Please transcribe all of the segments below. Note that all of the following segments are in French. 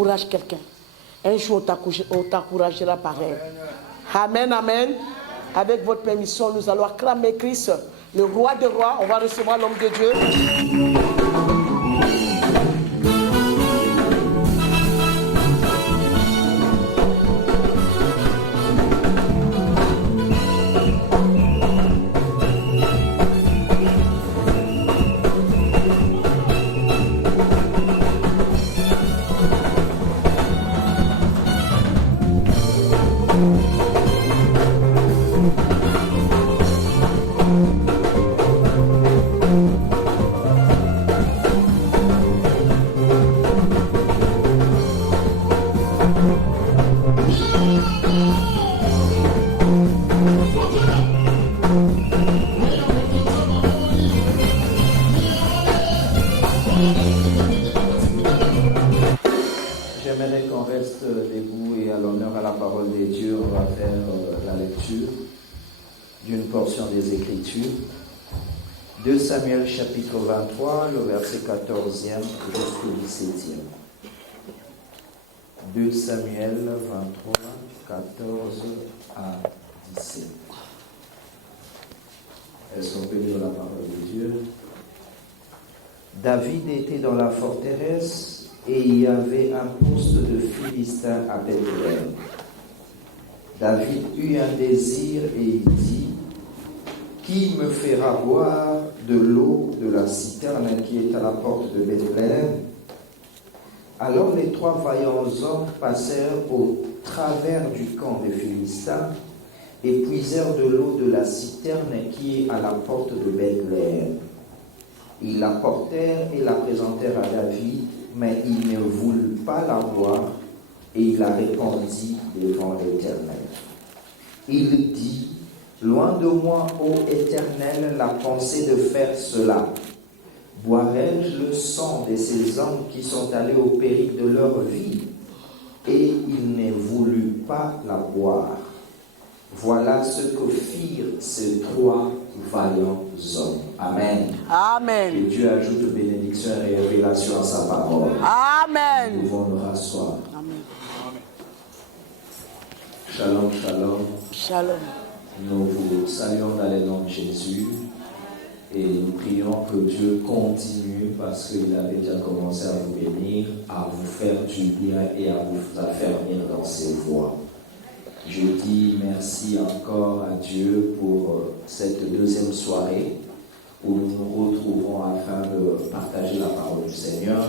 encourages quelqu'un, un jour on t'encouragera pareil. Amen, amen. Avec votre permission, nous allons acclamer Christ, le roi des rois. On va recevoir l'homme de Dieu. J'aimerais qu'on reste debout et à l'honneur à la parole de Dieu, on va faire la lecture d'une portion des Écritures. 2 Samuel chapitre 23, le verset 14e jusqu'au 17e. 2 Samuel 23, 14 à 17. Est-ce qu'on peut lire la parole de Dieu? David était dans la forteresse et il y avait un poste de Philistin à Bethléem. David eut un désir et il dit: qui me fera boire de l'eau de la citerne qui est à la porte de Bethléem? Alors les 3 vaillants hommes passèrent au travers du camp des Philistins et puisèrent de l'eau de la citerne qui est à la porte de Bethléem. Ils la portèrent et la présentèrent à David, mais il ne voulut pas la boire, et il la répandit devant l'Éternel. Il dit: loin de moi, ô Éternel, la pensée de faire cela. Boirai-je le sang de ces hommes qui sont allés au péril de leur vie? Et il ne voulut pas la boire. Voilà ce que firent ces 3 vaillants hommes. Amen. Amen. Que Dieu ajoute bénédiction et révélation à sa parole. Amen. Nous pouvons nous rasseoir. Amen. Shalom, shalom. Shalom. Nous vous saluons dans le nom de Jésus et nous prions que Dieu continue, parce qu'il avait déjà commencé à vous bénir, à vous faire du bien et à vous affermir dans ses voies. Je dis merci encore à Dieu pour cette deuxième soirée où nous nous retrouvons afin de partager la parole du Seigneur.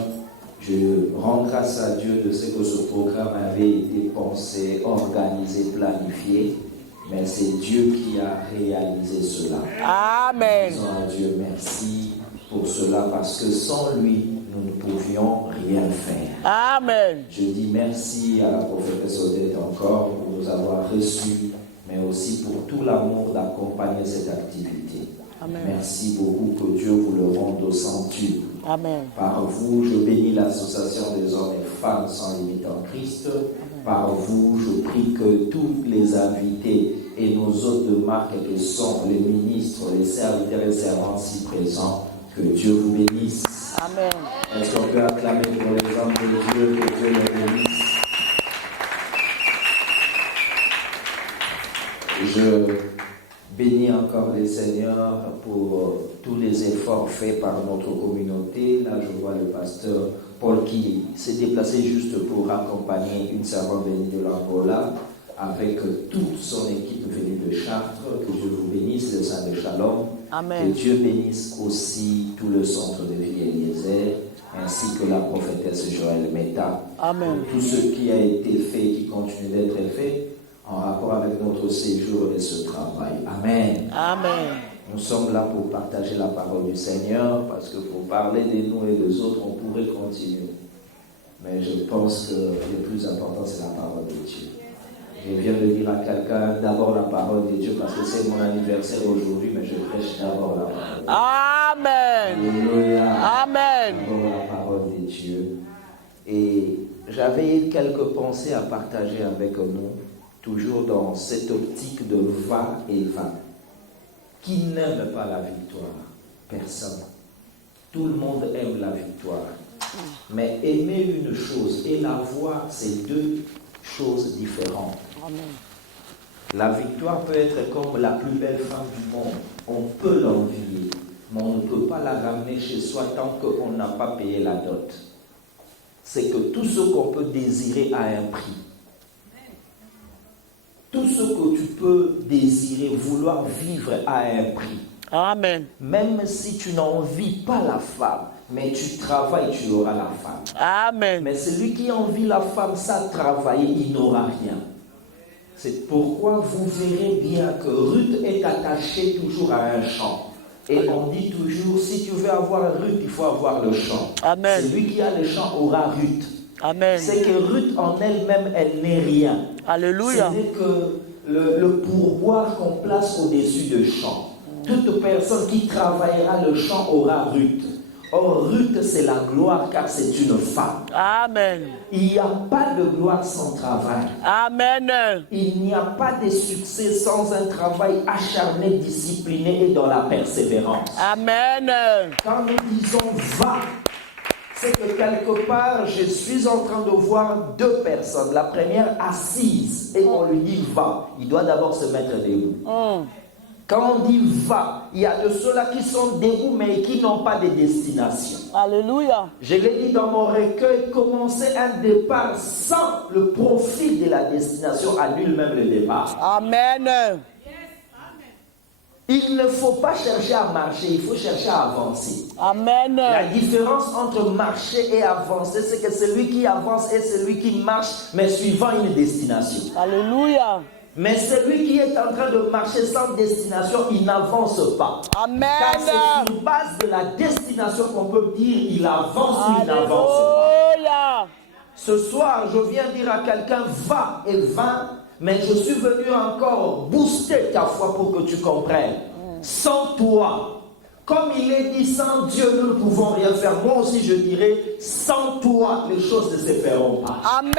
Je rends grâce à Dieu de ce que ce programme avait été pensé, organisé, planifié, mais c'est Dieu qui a réalisé cela. Amen. Disons à Dieu merci pour cela, parce que sans lui, nous ne pouvions rien faire. Amen. Je dis merci à la prophétesse Odette encore pour nous avoir reçus, mais aussi pour tout l'amour d'accompagner cette activité. Amen. Merci beaucoup, que Dieu vous le rende au centuple. Amen. Par vous, je bénis l'association des hommes et femmes sans limite en Christ. Amen. Par vous, je prie que tous les invités et nos hôtes de marque que sont les ministres, les serviteurs et servantes si présents, que Dieu vous bénisse. Amen. Est-ce qu'on peut acclamer pour les hommes de Dieu, que Dieu les bénisse? Je bénis encore les seigneurs pour tous les efforts faits par notre communauté. Là, je vois le pasteur Paul qui s'est déplacé juste pour accompagner une servante bénie de l'Angola avec toute son équipe venue de Chartres. Que Dieu vous bénisse, le Saint de Shalom. Amen. Que Dieu bénisse aussi tout le centre de vie Eliezer, ainsi que la prophétesse Joël Meta. Amen. Tout ce qui a été fait et qui continue d'être fait en rapport avec notre séjour et ce travail. Amen. Amen. Nous sommes là pour partager la parole du Seigneur, parce que pour parler de nous et des autres, on pourrait continuer. Mais je pense que le plus important, c'est la parole de Dieu. Je viens de dire à quelqu'un, d'abord la parole de Dieu, parce que c'est mon anniversaire aujourd'hui, mais je prêche d'abord la parole. Amen. Alléluia. Amen. D'abord la parole de Dieu. Et j'avais quelques pensées à partager avec nous, toujours dans cette optique de va et va. Qui n'aime pas la victoire? Personne. Tout le monde aime la victoire. Mais aimer une chose et la voir, c'est deux choses différentes. Amen. La victoire peut être comme la plus belle femme du monde. On peut l'envier, mais on ne peut pas la ramener chez soi tant qu'on n'a pas payé la dot. C'est que tout ce qu'on peut désirer a un prix. Tout ce que tu peux désirer, vouloir vivre a un prix. Amen. Même si tu n'envies pas la femme, mais tu travailles, tu auras la femme. Amen. Mais celui qui envie la femme sans travailler, il n'aura rien. C'est pourquoi vous verrez bien que Ruth est attachée toujours à un champ. Et on dit toujours, si tu veux avoir Ruth, il faut avoir le champ. Amen. Celui qui a le champ aura Ruth. Amen. C'est que Ruth en elle-même, elle n'est rien. Alléluia. Ce n'est que le pourboire qu'on place au-dessus du champ. Toute personne qui travaillera le champ aura Ruth. Or, Ruth, c'est la gloire car c'est une femme. Amen. Il n'y a pas de gloire sans travail. Amen. Il n'y a pas de succès sans un travail acharné, discipliné et dans la persévérance. Amen. Quand nous disons va, c'est que quelque part, je suis en train de voir deux personnes. La première assise et on lui dit va. Il doit d'abord se mettre debout. Quand on dit va, il y a de ceux-là qui sont debout mais qui n'ont pas de destination. Alléluia. Je l'ai dit dans mon recueil, commencer un départ sans le profit de la destination annule même le départ. Amen. Il ne faut pas chercher à marcher, il faut chercher à avancer. Amen. La différence entre marcher et avancer, c'est que celui qui avance est celui qui marche, mais suivant une destination. Alléluia. Mais celui qui est en train de marcher sans destination, il n'avance pas. Amen. Car c'est sur base de la destination qu'on peut dire il avance ou il n'avance pas. Alléluia. Ce soir, je viens dire à quelqu'un, va et va, mais je suis venu encore booster ta foi pour que tu comprennes. Sans toi, comme il est dit, sans Dieu, nous ne pouvons rien faire. Moi aussi, je dirais, sans toi, les choses ne se feront pas. Amen.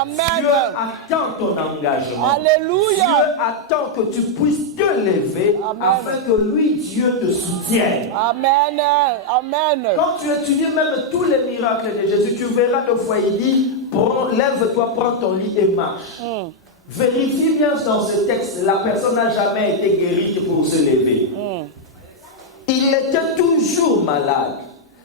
Amen. Dieu attend ton engagement. Alléluia. Dieu attend que tu puisses te lever. Amen. Afin que lui, Dieu, te soutienne. Amen. Amen. Quand tu étudies même tous les miracles de Jésus, tu verras deux fois, il dit, lève-toi, prends ton lit et marche. Vérifie bien dans ce texte, la personne n'a jamais été guérie pour se lever. Il était toujours malade,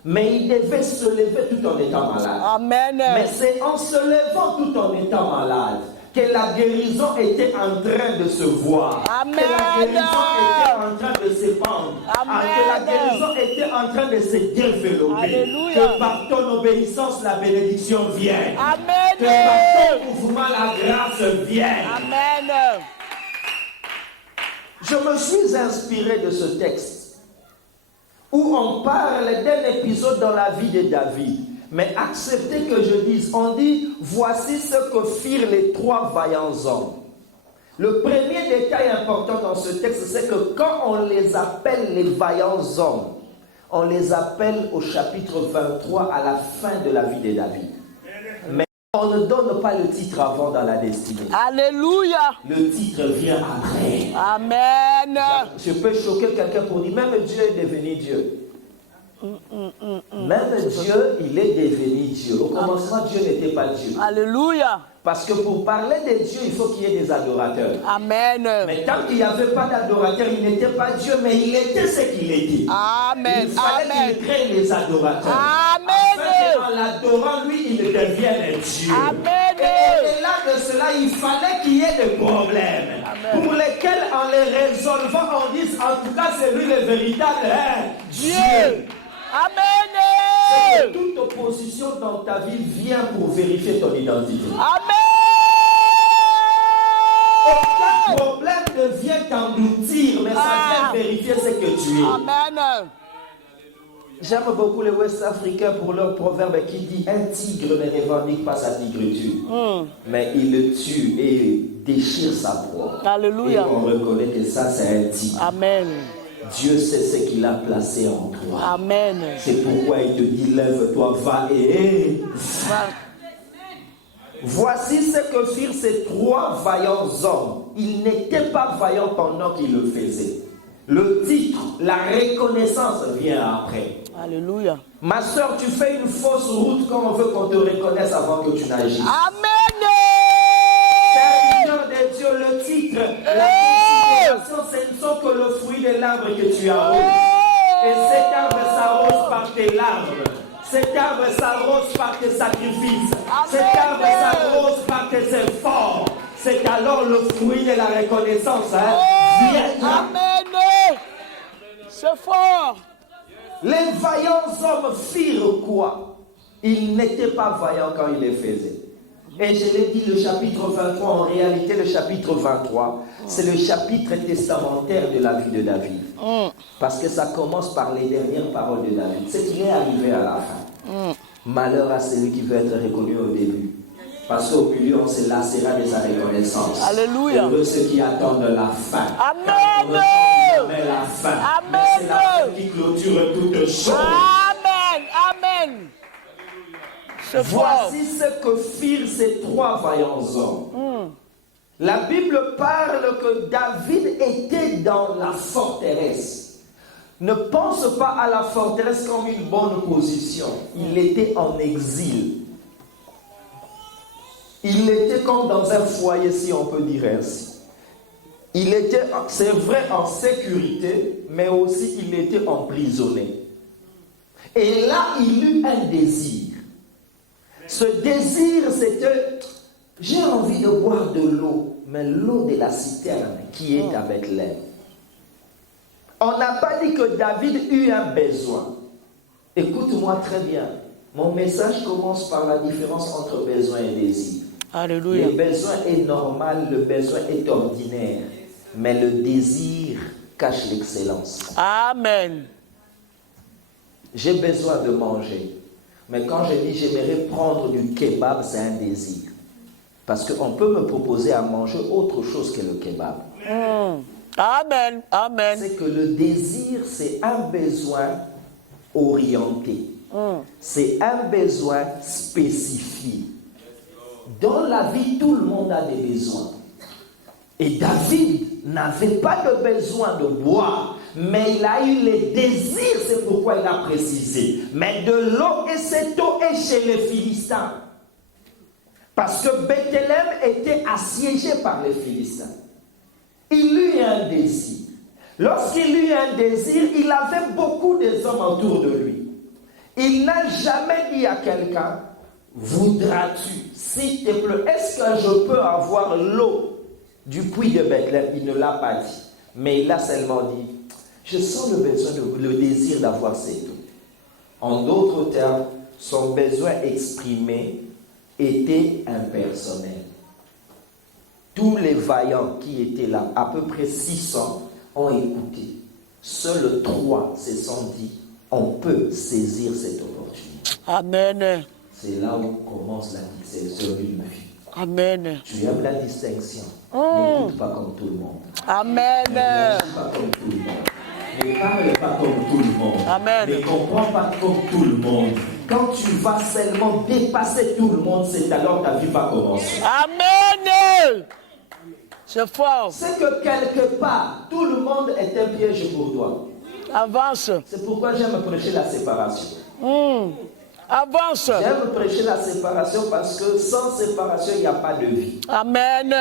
mais il devait se lever tout en étant malade. Amen. Mais c'est en se levant tout en étant malade que la guérison était en train de se voir. Amen. Que la guérison était en train de s'épandre. Amen. Que la guérison était en train de se développer. Alléluia. Que par ton obéissance, la bénédiction vienne. Amen. Que par ton mouvement, la grâce vienne. Amen. Je me suis inspiré de ce texte où on parle d'un épisode dans la vie de David. Mais acceptez que je dise, on dit, voici ce que firent les trois vaillants hommes. Le premier détail important dans ce texte, c'est que quand on les appelle les vaillants hommes, on les appelle au chapitre 23 à la fin de la vie de David. Mais on ne donne pas le titre avant dans la destinée. Alléluia. Le titre vient après. Amen. Je peux choquer quelqu'un pour dire, même Dieu est devenu Dieu. Même Dieu, il est devenu Dieu. Au commencement, Dieu n'était pas Dieu. Alléluia. Parce que pour parler de Dieu, il faut qu'il y ait des adorateurs. Amen. Mais tant qu'il n'y avait pas d'adorateurs, il n'était pas Dieu, mais il était ce qu'il était. Amen. Il fallait qu'il crée les adorateurs. Amen. Afin qu'en l'adorant, lui, il devienne Dieu. Amen. Et au-delà de cela, il fallait qu'il y ait des problèmes. Amen. Pour lesquels, en les résolvant, on dise, en tout cas, c'est lui le véritable Dieu. Amen. Toute opposition dans ta vie vient pour vérifier ton identité. Amen. Aucun problème ne vient t'engloutir, mais ça vient vérifier ce que tu es. Amen. J'aime beaucoup les Ouest-Africains pour leur proverbe qui dit un tigre ne revendique pas sa tigritude, mais il le tue et déchire sa proie. Alléluia. Et on reconnaît que ça c'est un tigre. Amen. Dieu sait ce qu'il a placé en toi. Amen. C'est pourquoi il te dit lève-toi, va et va. Voici ce que firent ces trois vaillants hommes. Ils n'étaient pas vaillants pendant qu'ils le faisaient. Le titre, la reconnaissance vient après. Alléluia. Ma soeur, tu fais une fausse route quand on veut qu'on te reconnaisse avant que tu n'agisses. Amen. Serviteur de Dieu, le titre, la considération, ce ne sont que le fruit de l'arbre que tu arroses. Et cet arbre s'arrose par tes larmes. Cet arbre s'arrose par tes sacrifices. Cet arbre s'arrose par tes efforts. C'est alors le fruit de la reconnaissance. Amen. C'est fort. Les vaillants hommes firent quoi? Ils n'étaient pas vaillants quand ils les faisaient. Et je l'ai dit, le chapitre 23, en réalité, le chapitre 23, c'est le chapitre testamentaire de la vie de David. Parce que ça commence par les dernières paroles de David. C'est qu'il est arrivé à la fin. Malheur à celui qui veut être reconnu au début. Parce qu'au milieu, on se lassera de sa reconnaissance. Alléluia. Heureux ceux qui attendent la fin. Amen. Mais la fin. Amen. C'est la fin qui clôture toutes choses. Amen. Amen. C'est fort. Voici ce que firent ces trois vaillants hommes. La Bible parle que David était dans la forteresse. Ne pense pas à la forteresse comme une bonne position. Il était en exil. Il était comme dans un foyer, si on peut dire ainsi. Il était, c'est vrai, en sécurité, mais aussi il était emprisonné. Et là, il eut un désir. Ce désir, c'était, j'ai envie de boire de l'eau, mais l'eau de la citerne qui est à Bethléem. On n'a pas dit que David eut un besoin. Écoute-moi très bien. Mon message commence par la différence entre besoin et désir. Alléluia. Le besoin est normal, le besoin est ordinaire, mais le désir cache l'excellence. Amen. J'ai besoin de manger, mais quand je dis j'aimerais prendre du kebab, c'est un désir. Parce qu'on peut me proposer à manger autre chose que le kebab. Amen. Amen. C'est que le désir, c'est un besoin orienté. C'est un besoin spécifié. Dans la vie, tout le monde a des besoins. Et David n'avait pas de besoin de boire, mais il a eu les désirs, c'est pourquoi il a précisé. Mais de l'eau, et cette eau est chez les Philistins. Parce que Bethléem était assiégé par les Philistins. Il eut un désir. Lorsqu'il eut un désir, il avait beaucoup d'hommes autour de lui. Il n'a jamais dit à quelqu'un, voudras-tu, s'il te plaît, est-ce que je peux avoir l'eau du puits de Bethléem? Il ne l'a pas dit. Mais il a seulement dit, je sens le besoin, le désir d'avoir cette eau. En d'autres termes, son besoin exprimé était impersonnel. Tous les vaillants qui étaient là, à peu près 600, ont écouté. Seuls 3 se sont dit, on peut saisir cette opportunité. Amen. C'est là où commence la distinction d'une vie. Amen. Tu aimes la distinction. N'écoute pas comme tout le monde. Amen. Ne pas comme tout le monde. Ne parle pas comme tout le monde. Amen. Ne comprends pas comme tout le monde. Quand tu vas seulement dépasser tout le monde, c'est alors ta vie va commencer. Amen. C'est fort. C'est que quelque part, tout le monde est un piège pour toi. Avance. C'est pourquoi j'aime prêcher la séparation. Avance. J'aime prêcher la séparation parce que sans séparation, il n'y a pas de vie. Amen.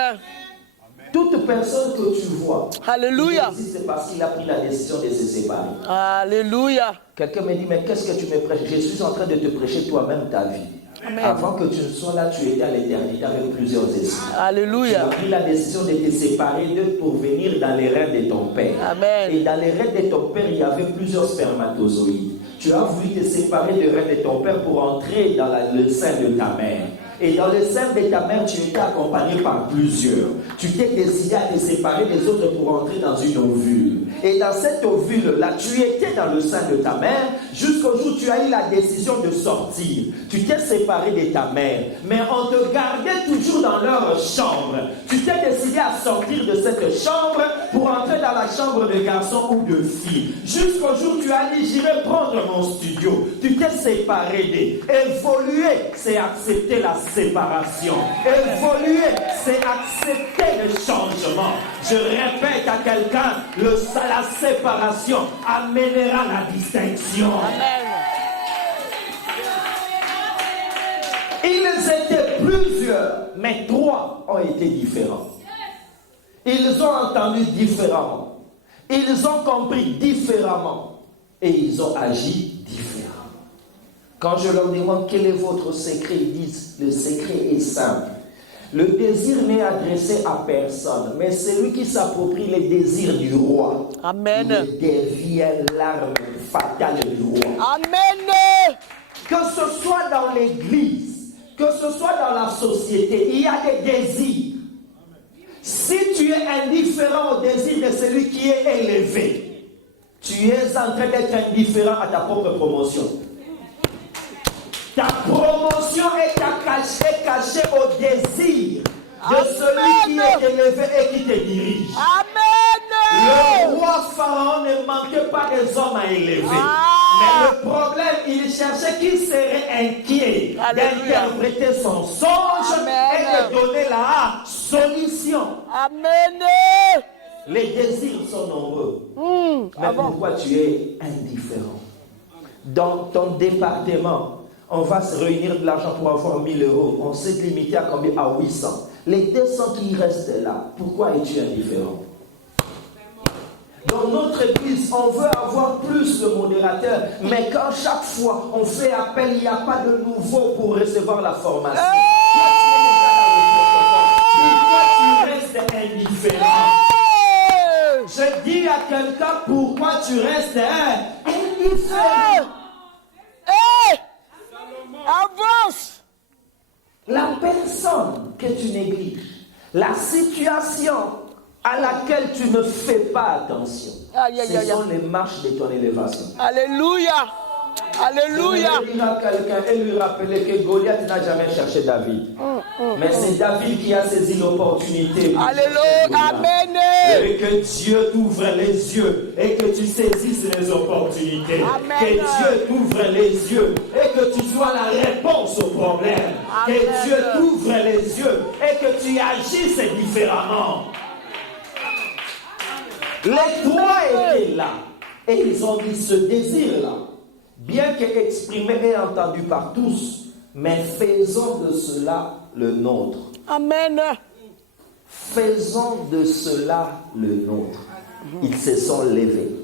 Toute personne que tu vois, Alléluia. c'est parce qu'il a pris la décision de se séparer. Alléluia. Quelqu'un me dit, mais qu'est-ce que tu me prêches? Je suis en train de te prêcher toi-même ta vie. Amen. Avant que tu ne sois là, tu étais à l'éternité avec plusieurs esprits. Alléluia. Tu as pris la décision de te séparer d'eux pour venir dans les reins de ton père. Amen. Et dans les reins de ton père, il y avait plusieurs spermatozoïdes. Tu as voulu te séparer des reins de ton père pour entrer dans le sein de ta mère. Et dans le sein de ta mère, tu étais accompagné par plusieurs. Tu t'es décidé à te séparer des autres pour entrer dans une ovule. Et dans cette ovule-là, tu étais dans le sein de ta mère jusqu'au jour où tu as eu la décision de sortir. Tu t'es séparé de ta mère, mais on te gardait toujours dans leur chambre. Tu t'es décidé à sortir de cette chambre pour entrer dans la chambre de garçon ou de fille. Jusqu'au jour où tu as dit, j'irai prendre mon studio. Tu t'es séparé d'eux. Évoluer, c'est accepter la séparation. Évoluer, c'est accepter le changement. Je répète à quelqu'un, la séparation amènera la distinction. Amen. Ils étaient plusieurs, mais 3 ont été différents. Ils ont entendu différemment. Ils ont compris différemment. Et ils ont agi différemment. Quand je leur demande quel est votre secret, ils disent, le secret est simple. Le désir n'est adressé à personne, mais celui qui s'approprie les désirs du roi, Amen. il devient l'arme fatale du roi. Amen. Que ce soit dans l'église, que ce soit dans la société, il y a des désirs. Si tu es indifférent au désir de celui qui est élevé, tu es en train d'être indifférent à ta propre promotion. Ta promotion est cachée au désir de celui qui est élevé et qui te dirige. Amen. Le roi Pharaon ne manquait pas des hommes à élever. Mais le problème, il cherchait qui serait inquiet d'interpréter son songe et de donner la solution. Amen. Les désirs sont nombreux. Mais pourquoi tu es indifférent? Dans ton département, on va se réunir de l'argent pour avoir 1000 euros. On s'est limité à combien? À 800. Les 200 qui restent là, pourquoi es-tu indifférent? Dans notre église, on veut avoir plus de modérateurs, mais quand chaque fois on fait appel, il n'y a pas de nouveau pour recevoir la formation. Pourquoi tu restes indifférent? Je dis à quelqu'un, pourquoi tu restes indifférent? Avance. La personne que tu négliges, la situation à laquelle tu ne fais pas attention, ce sont les marches de ton élévation. Alléluia. Alléluia. Je vais dire à quelqu'un et lui rappeler que Goliath n'a jamais cherché David. Mais c'est David qui a saisi l'opportunité. Alléluia. Amen. Et que Dieu t'ouvre les yeux et que tu saisisses les opportunités. Amen. Que Dieu t'ouvre les yeux et que tu sois la réponse au problème. Amen. Que Dieu t'ouvre les yeux et que tu agisses différemment. Les 3 étaient là et ils ont dit ce désir-là, bien qu'exprimé et entendu par tous, mais faisons de cela le nôtre. Amen. Faisons de cela le nôtre. Ils se sont levés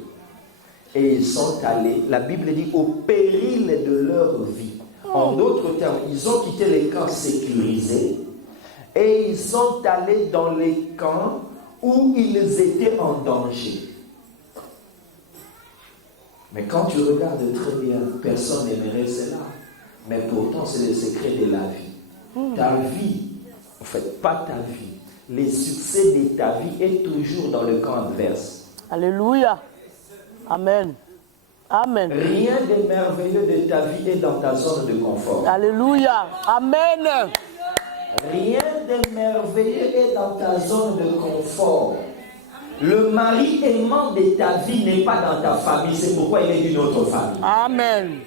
et ils sont allés, la Bible dit, au péril de leur vie. En d'autres termes, ils ont quitté les camps sécurisés et ils sont allés dans les camps où ils étaient en danger. Mais quand tu regardes très bien, personne n'aimerait cela. Mais pourtant, c'est le secret de la vie. Ta vie, en fait, pas ta vie. Les succès de ta vie est toujours dans le camp adverse. Alléluia. Amen. Amen. Rien de merveilleux de ta vie est dans ta zone de confort. Alléluia. Amen. Rien de merveilleux est dans ta zone de confort. Le mari aimant de ta vie n'est pas dans ta famille, c'est pourquoi il est d'une autre famille. Amen.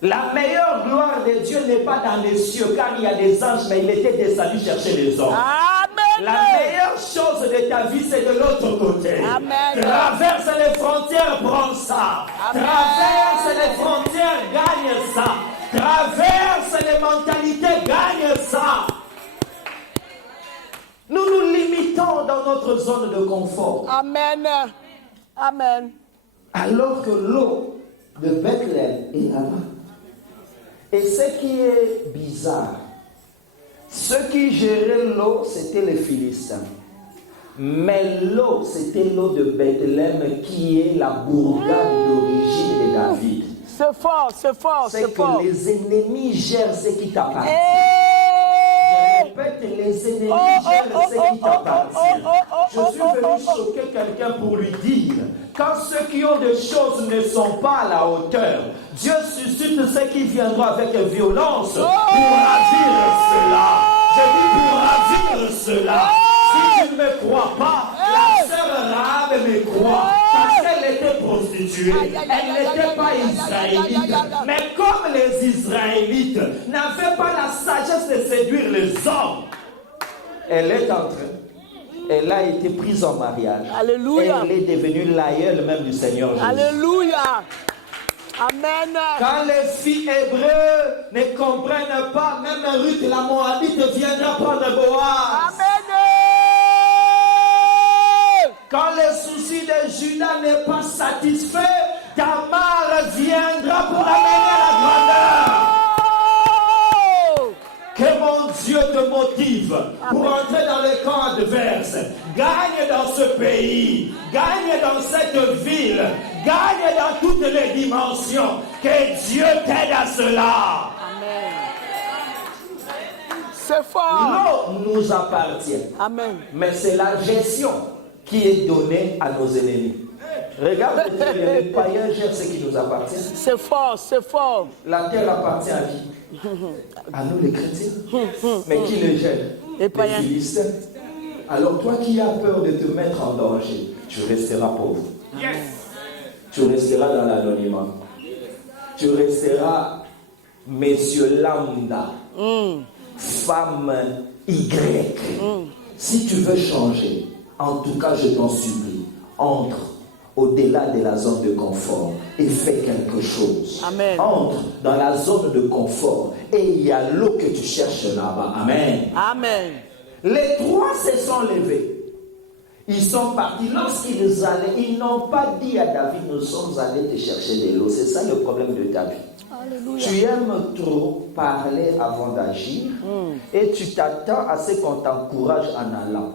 La meilleure gloire de Dieu n'est pas dans les cieux, car il y a des anges, mais il était descendu chercher les hommes. Amen. La meilleure chose de ta vie, c'est de l'autre côté. Amen. Traverse les frontières, prends ça. Amen. Traverse les frontières, gagne ça. Traverse les mentalités, gagne ça. Nous nous limitons dans notre zone de confort. Amen. Amen. Alors que l'eau de Bethléem est là-bas. Et ce qui est bizarre, ceux qui géraient l'eau, c'était les Philistins. Mais l'eau, c'était l'eau de Bethléem qui est la bourgade d'origine de David. C'est fort, c'est fort, C'est c'est fort. que les ennemis gèrent ce qui t'appartient. Répète, les ennemis gèrent ce qui t'appartient. Je suis venu choquer quelqu'un pour lui dire, quand ceux qui ont des choses ne sont pas à la hauteur, Dieu suscite ceux qui viendront avec violence pour ravir cela. Je dis pour ravir cela. Si tu ne me crois pas, la sœur Rahab me croit. Parce qu'elle était prostituée. Elle n'était pas israélite. Mais comme les Israélites n'avaient pas la sagesse de séduire les hommes, elle est en train Elle a été prise en mariage. Alléluia. Elle est devenue l'aïeule même du Seigneur Jésus. Alléluia. Amen. Quand les filles hébreux ne comprennent pas, même Ruth la Moabite viendra prendre Boaz. Amen. Quand les soucis de Judas n'est pas satisfait, Tamar viendra pour amener la grandeur. Que mon Dieu te motive pour entrer dans les camps adverses. Gagne dans ce pays, gagne dans cette ville, gagne dans toutes les dimensions. Que Dieu t'aide à cela. Amen. C'est fort. L'eau nous appartient. Amen. Mais c'est la gestion qui est donnée à nos ennemis. Regarde, les païens gèrent ce qui nous appartient. C'est fort, c'est fort. La terre appartient à qui? À nous les chrétiens. Mais qui les gère? Les païens. Philistins. Alors toi qui as peur de te mettre en danger, tu resteras pauvre. Yes. Tu resteras dans l'anonymat. Tu resteras monsieur lambda, femme Y. Si tu veux changer, en tout cas je t'en supplie, entre au-delà de la zone de confort et fais quelque chose. Amen. Entre dans la zone de confort et il y a l'eau que tu cherches là-bas. Amen. Amen. Les trois se sont levés. Ils sont partis. Lorsqu'ils allaient, ils n'ont pas dit à David, nous sommes allés te chercher de l'eau. C'est ça le problème de David. Alléluia. Tu aimes trop parler avant d'agir et tu t'attends à ce qu'on t'encourage en allant.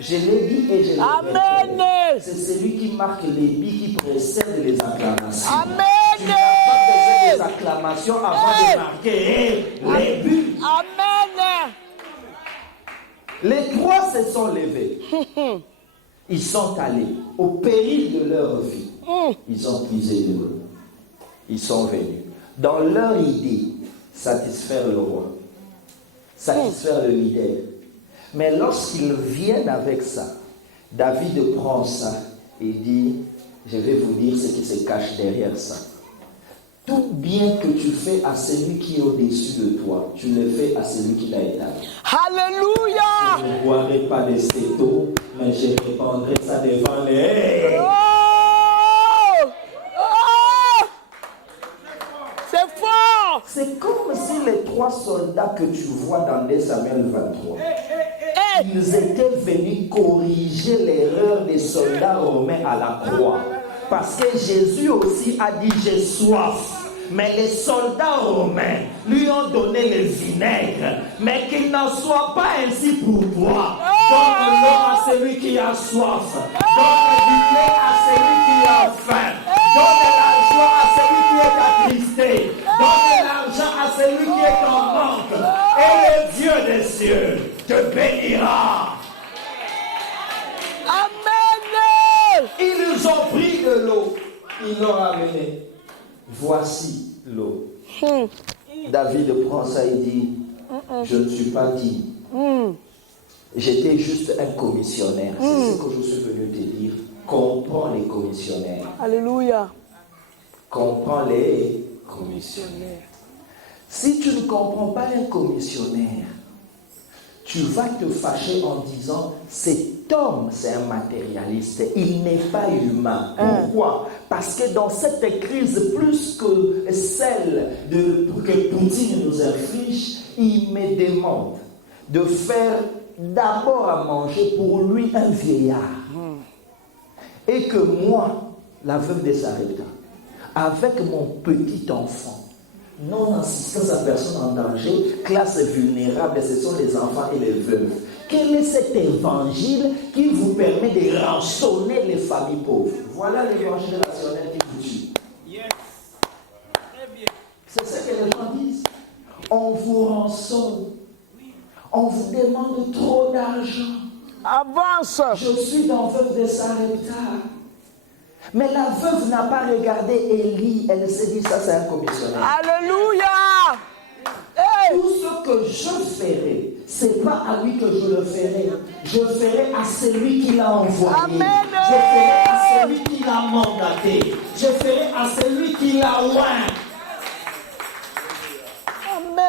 Je l'ai dit et je l'ai Amen. répété. C'est celui qui marque les billes qui précède les acclamations. Amen. Tu n'as pas besoin des acclamations avant de marquer les buts. Amen. Les trois se sont levés. Ils sont allés au péril de leur vie. Ils ont puisé de l'eau. Ils sont venus. Dans leur idée, satisfaire le roi, satisfaire le leader. Mais lorsqu'ils viennent avec ça, David prend ça et dit, je vais vous dire ce qui se cache derrière ça. Tout bien que tu fais à celui qui est au-dessus de toi, tu le fais à celui qui l'a établi. Alléluia. Je ne boirai pas de cette eau, mais je répandrai ça devant les... Oh! Oh! C'est fort. C'est comme si les trois soldats que tu vois dans 2 Samuel 23, ils étaient venus corriger l'erreur des soldats romains à la croix. Parce que Jésus aussi a dit, j'ai soif. Mais les soldats romains lui ont donné le vinaigre. Mais qu'il n'en soit pas ainsi pour toi. Donne l'eau à celui qui a soif. Donne du lait à celui qui a faim. Donne l'argent à celui qui est attristé. Donne l'argent à celui qui est en manque. Et le Dieu des cieux te bénira. Amen. Ils ont pris de l'eau. Ils l'ont amené. Voici l'eau. David prend ça et dit, je ne suis pas digne. J'étais juste un commissionnaire. C'est ce que je suis venu te dire. Comprends les commissionnaires. Alléluia. Comprends les commissionnaires. Si tu ne comprends pas un commissionnaire, tu vas te fâcher en disant, cet homme, c'est un matérialiste, il n'est pas humain. Pourquoi? Parce que dans cette crise, plus que celle que Poutine nous inflige, il me demande de faire d'abord à manger pour lui un vieillard. Et que moi, la veuve de Sarepta, avec mon petit enfant, non-assistance à personne en danger, classe vulnérable, ce sont les enfants et les veuves. Quel est cet évangile qui vous permet de rançonner les familles pauvres? Voilà l'évangile rationnel qui vous tue. Yes. Très bien. C'est ce que les gens disent. On vous rançonne. On vous demande trop d'argent. Avance. Je suis dans veuve de Sarepta. Mais la veuve n'a pas regardé Élie. Elle s'est dit, ça c'est un commissionnaire. Alléluia. Hey. Tout ce que je ferai, c'est pas à lui que je le ferai. Je ferai à celui qui l'a envoyé. Amen. Je ferai à celui qui l'a mandaté. Je ferai à celui qui l'a oint.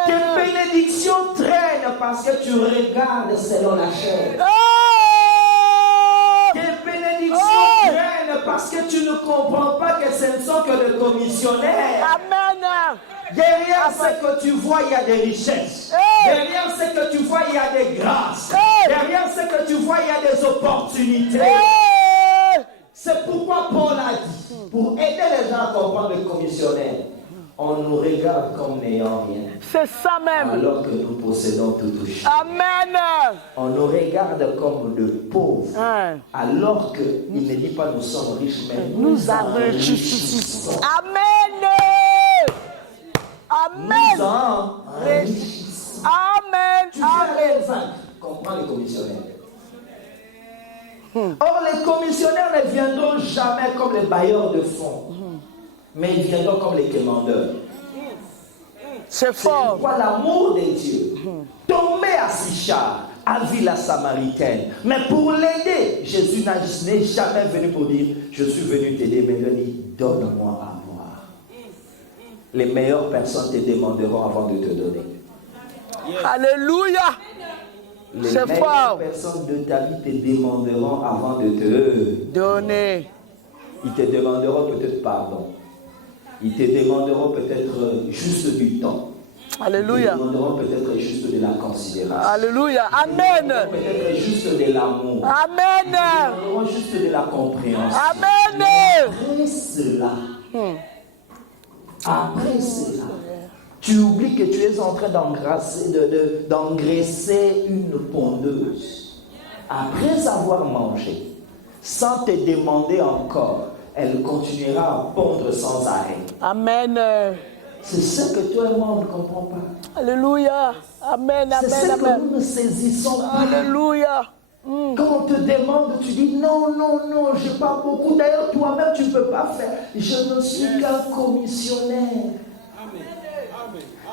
Tes Amen. bénédictions traînent parce que tu regardes selon la chair. Oh! parce que tu ne comprends pas que ce ne sont que les commissionnaires. Amen. Derrière ce que tu vois, il y a des richesses. Derrière ce que tu vois, il y a des grâces. Derrière ce que tu vois, il y a des opportunités. C'est pourquoi Paul a dit, pour aider les gens à comprendre le commissionnaire, on nous regarde comme n'ayant rien. C'est ça même. Alors que nous possédons toutes choses. Amen. On nous regarde comme de pauvres. Alors qu'il ne dit pas nous sommes riches, mais nous enrichissons. Amen. Amen. Nous enrichissons. Amen. Tu viens les vaincre. Comprends les commissionnaires. Or, les commissionnaires ne viendront jamais comme les bailleurs de fonds, mais ils viendront comme les commandeurs. C'est fort. Pourquoi l'amour de Dieu tombé à Sichar, a vu la Samaritaine. Mais pour l'aider, Jésus n'est jamais venu pour dire je suis venu t'aider, mais il dit donne-moi à boire. Les meilleures personnes te demanderont avant de te donner. Alléluia. Les C'est meilleures fort. personnes de ta vie te demanderont avant de te donner. Ils te demanderont peut-être pardon. Ils te demanderont peut-être juste du temps. Alléluia. Ils te demanderont peut-être juste de la considération. Alléluia. Amen. Peut-être juste de l'amour. Amen. Ils te demanderont juste de la compréhension. Amen. Après cela, tu oublies que tu es en train d'engraisser une pondeuse. Après avoir mangé, sans te demander encore, elle continuera à pondre sans arrêt. Amen. C'est ce que toi et moi, on ne comprend pas. Alléluia. Amen. C'est Amen. ce Amen. que nous ne saisissons pas. Alléluia. Quand on te demande, tu dis non, je n'ai pas beaucoup. D'ailleurs, toi-même, tu ne peux pas faire. Je ne suis qu'un commissionnaire.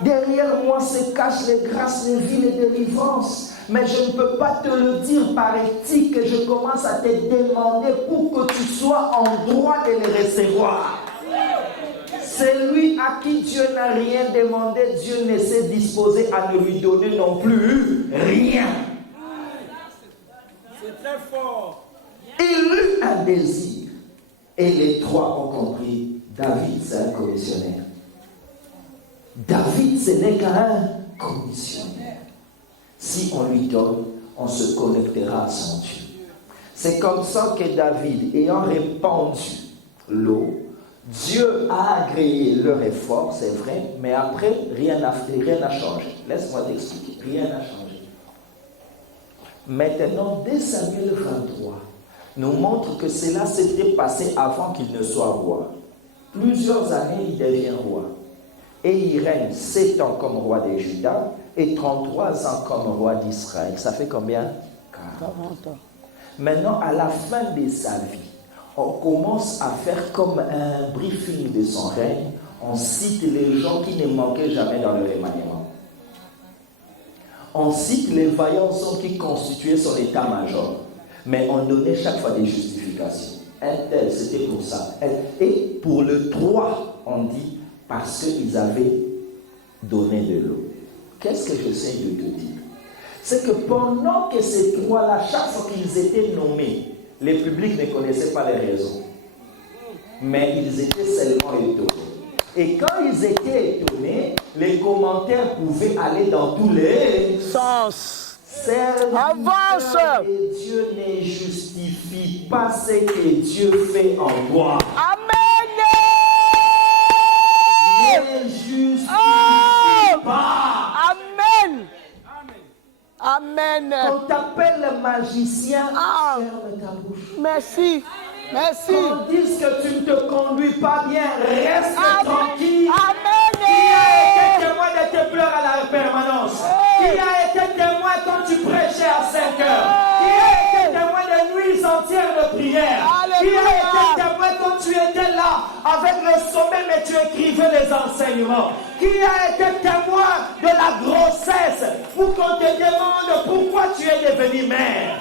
Derrière moi se cachent les grâces, les vies, les délivrances. Mais je ne peux pas te le dire par éthique que je commence à te demander pour que tu sois en droit de les recevoir. Celui à qui Dieu n'a rien demandé, Dieu ne s'est disposé à ne lui donner non plus rien. C'est très fort. Il eut un désir. Et les trois ont compris, David c'est un commissionnaire. David ce n'est qu'un commissionnaire. Si on lui donne, on se connectera à son Dieu. C'est comme ça que David, ayant répandu l'eau, Dieu a agréé leur effort, c'est vrai, mais après, rien n'a changé. Laisse-moi t'expliquer, rien n'a changé. Maintenant, dès Samuel 23, nous montre que cela s'était passé avant qu'il ne soit roi. Plusieurs années, il devient roi. Et il règne 7 ans comme roi de Juda et 33 ans comme roi d'Israël. Ça fait combien? 40 ans. Maintenant, à la fin de sa vie, on commence à faire comme un briefing de son règne. On cite les gens qui ne manquaient jamais dans le remaniement. On cite les vaillants hommes qui constituaient son état-major. Mais on donnait chaque fois des justifications. Un tel, c'était pour ça. Et pour le 3, on dit parce qu'ils avaient donné de l'eau. Qu'est-ce que j'essaie de te dire? C'est que pendant que ces trois-là, chaque fois qu'ils étaient nommés, les publics ne connaissaient pas les raisons. Mais ils étaient seulement étonnés. Et quand ils étaient étonnés, les commentaires pouvaient aller dans tous les sens. Avance. Et Dieu ne justifie pas ce que Dieu fait en toi. Amen. Ne justifie pas. Amen. Amen. On t'appelle le magicien, ferme ta bouche. Merci. Merci. Quand on dit que tu ne te conduis pas bien, reste tranquille. Amen. Qui a été témoin de tes pleurs à la permanence? Qui a été témoin quand tu prêchais à 5 heures? Qui a été témoin de nuits entières de prière? Qui a été témoin quand tu étais là avec le sommet mais tu écrivais les enseignements? Qui a été témoin de la grossesse pour qu'on te demande pourquoi tu es devenue mère?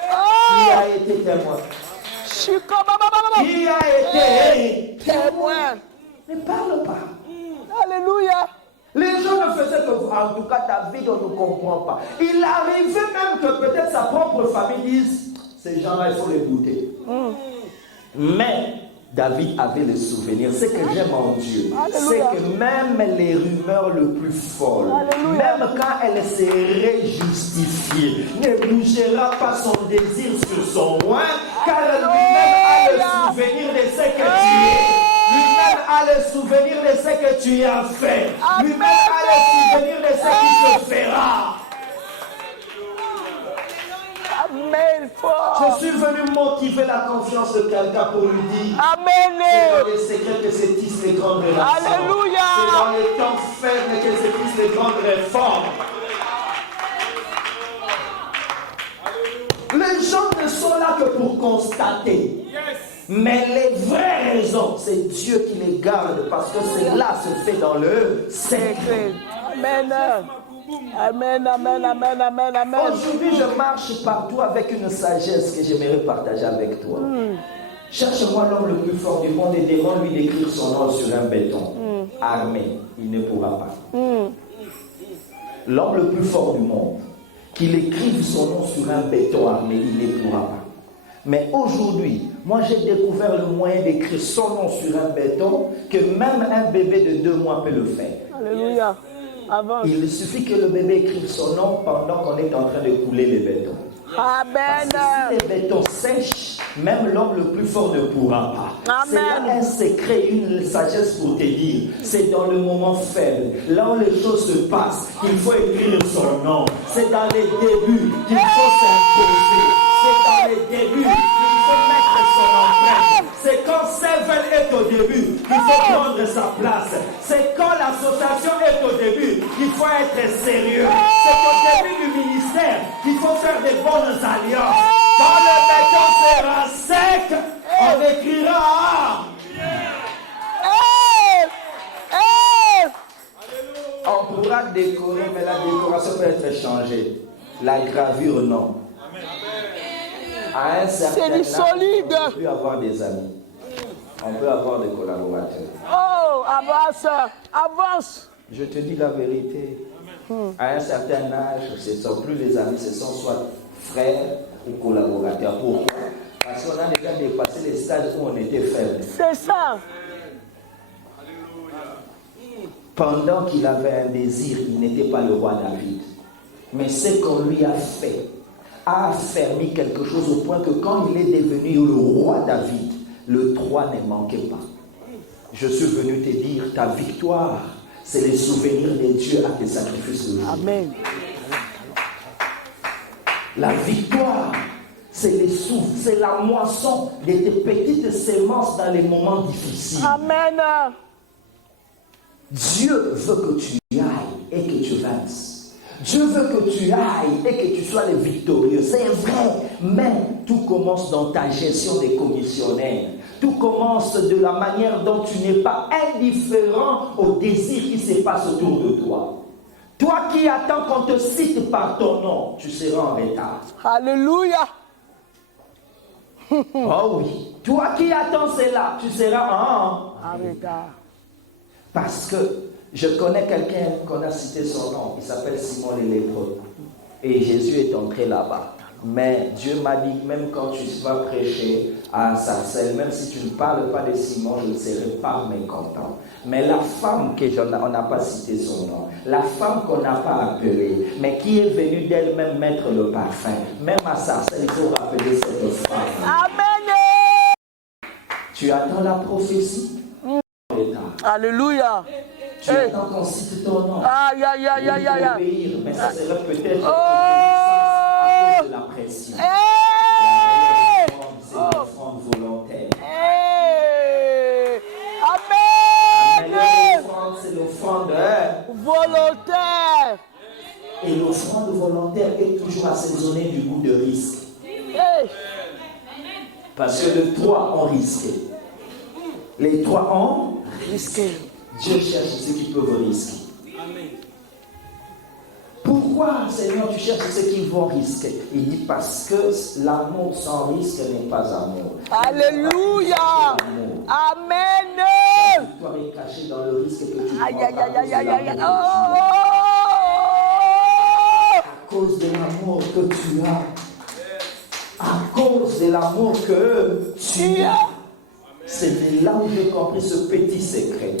Qui a été témoin? Qui a été témoin? Ne parle pas. Alléluia. Les gens ne faisaient que, en tout cas, David, on ne comprend pas. Il arrivait même que peut-être sa propre famille dise, ces gens-là, il faut les goûter. Mais David avait le souvenir. Ce que j'aime en Dieu, c'est que même les rumeurs les plus folles, même quand elles seraient justifiées, ne bougera pas son désir sur son oin, car lui-même a le souvenir de ce que tu es. Lui-même a le souvenir de ce que tu as fait. Lui-même a le souvenir de ce qui se fera. Amen. Je suis venu motiver la confiance de quelqu'un pour lui dire. Amen. C'est dans les secrets que se tissent les grandes relations. Alléluia. C'est dans les temps faibles que se tissent les grandes réformes. Les gens ne sont là que pour constater. Mais les vraies raisons, c'est Dieu qui les garde parce que cela se fait dans le secret. Amen. Amen, amen, amen, amen, amen. Aujourd'hui, je marche partout avec une sagesse que j'aimerais partager avec toi. Cherche-moi l'homme le plus fort du monde et demande-lui d'écrire son nom sur un béton. Armé, il ne pourra pas. L'homme le plus fort du monde, qu'il écrive son nom sur un béton armé, il ne pourra pas. Mais aujourd'hui, moi j'ai découvert le moyen d'écrire son nom sur un béton que même un bébé de 2 mois peut le faire. Alléluia. Avance. Il suffit que le bébé écrive son nom pendant qu'on est en train de couler les bétons. Amen. Si les bétons sèchent, même l'homme le plus fort ne pourra pas. Amen. C'est là un secret, une sagesse pour te dire. C'est dans le moment faible, là où les choses se passent, qu'il faut écrire son nom. C'est dans les débuts qu'il faut s'imposer. C'est dans les débuts qu'il faut mettre son empreinte. C'est quand Seven est au début qu'il faut prendre sa place. C'est quand l'association est au début qu'il faut être sérieux. C'est au début du ministère qu'il faut faire des bonnes alliances. Quand le béton sera sec, on écrira. On pourra décorer, mais la décoration peut être changée. La gravure, non. À un certain âge, on peut avoir des amis. On peut avoir des collaborateurs. Oh, avance, avance. Je te dis la vérité. À un certain âge, ce ne sont plus les amis, ce sont soit frères ou collaborateurs. Pourquoi? Parce qu'on a déjà dépassé les stades où on était faible. C'est ça. Pendant qu'il avait un désir, il n'était pas le roi David. Mais ce qu'on lui a fait a affermi quelque chose au point que quand il est devenu le roi David, le 3 ne manquait pas. Je suis venu te dire, ta victoire, c'est les souvenirs de Dieu à tes sacrifices de jour. Amen. La victoire, c'est la moisson de tes petites semences dans les moments difficiles. Amen. Dieu veut que tu y ailles et que tu vinces. Dieu veut que tu ailles et que tu sois le victorieux. C'est vrai, mais tout commence dans ta gestion des commissionnaires. Tout commence de la manière dont tu n'es pas indifférent aux désirs qui se passent autour de toi. Toi qui attends qu'on te cite par ton nom, tu seras en retard. Alléluia. Oh oui. Toi qui attends cela, tu seras en retard. Parce que je connais quelqu'un qu'on a cité son nom, il s'appelle Simon le lépreux. Et Jésus est entré là-bas. Mais Dieu m'a dit, même quand tu vas prêcher à Sarcelles, même si tu ne parles pas de Simon, je ne serai pas mécontent. Mais la femme on n'a pas cité son nom, la femme qu'on n'a pas appelée, mais qui est venue d'elle-même mettre le parfum, même à Sarcelles, il faut rappeler cette femme. Amen. Tu attends la prophétie? Alléluia. Tu attends qu'on cite ton nom. Aïe, aïe, aïe, aïe, aïe. Obéir, mais ça serait peut-être à cause de la pression. La meilleure forme, c'est l'offrande volontaire. Amen. La meilleure offrande, c'est l'offrande volontaire. Et l'offrande volontaire est toujours assaisonnée du goût de risque. Parce que les 3 ont risqué. Les 3 ont risqué. Dieu cherche ceux qui peuvent risquer. Amen. Pourquoi, Seigneur, tu cherches ceux qui vont risquer? Il dit parce que l'amour sans risque n'est pas amour. Alléluia. Amen. La victoire est cachée dans le risque que tu prends. Aïe, aïe, aïe, aïe, aïe, aïe. À cause de l'amour que tu as. À cause de l'amour que tu as. C'est là où j'ai compris ce petit secret.